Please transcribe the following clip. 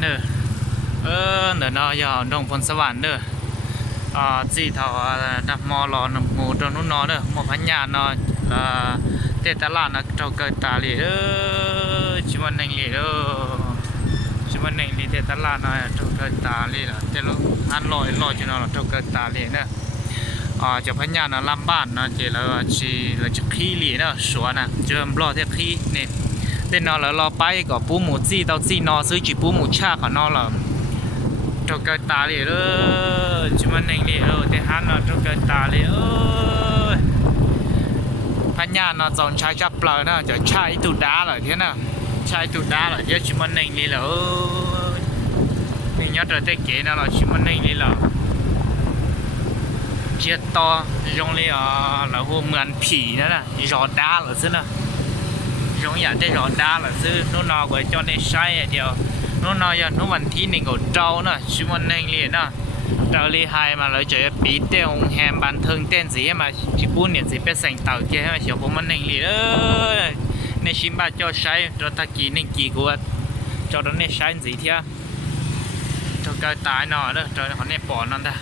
เนอะเนอะเนาะอย่าดงพลสวรรค์เนอะจีเท่าดับมอลอนหมูตัวนู้นเนาะเนอะหมูพันยาเนาะเตตลาดนะเจ้าเกิดตาเลยชิมันนั่งเลยชิมันนั่งเลยเตตลาดนะเจ้าเกิดตาเลยล่ะเจ้าลูกอันลอยจนเนาะเจ้าเกิดตาเลยเนอะเจ้าพันยาเนาะลำบ้านเนาะเจ้าเราชีเราจะขี้เลยเนาะสวนนะเจอมรอเท่ขี้เนี่ยเต้นเนาะแล้วเราไปก็ปูหมูจี้到จี้เนาะซื้อจีปูหมูชาเขาเนาะเราเจ้าเกิดตาเลยชิมันนั่งเลยเต้ฮันเนาะเจ้าเกิดตาเลยพันยาเนาะจงใช้จับเปล่าเนาะจะใช้ตุดาเหรอเท่าน่ะใช้ตุดาเหรอเยอะชิมันนั่งเลยเหรอนี่ยอดเราเตะเก๋นะเราชิมันนั่งเลยเหรอเจี๊ยต่อตรงนี้เราหัวเหมือนผีนั่นน่ะรอดาเหรอซึ่งน่ะตรงอยากได้รอดาเหรอซึ่งนู้นนอก็จะได้ใช้เดียวนู้นนออย่างนู้นวันที่หนึ่งก็เจ้าน่ะชิมันนั่งเลยน่ะเจ้าลีไฮมาเลยจะปีเต้งแฮมบันเทิงเต้นสีมาญี่ปุ่นเนี่ยสิเป็นแสงเต่าเจ้าให้เฉียวผมมันนั่งเลยในชิมบ้าเจ้าใช้รถตะกี้หนึ่งกี่กว่าเจ้าตอนนี้ใช้สีเทียเจ้าเกิดตายหน่อเด้อเจ้าคนนี้ปอดนั่นท่า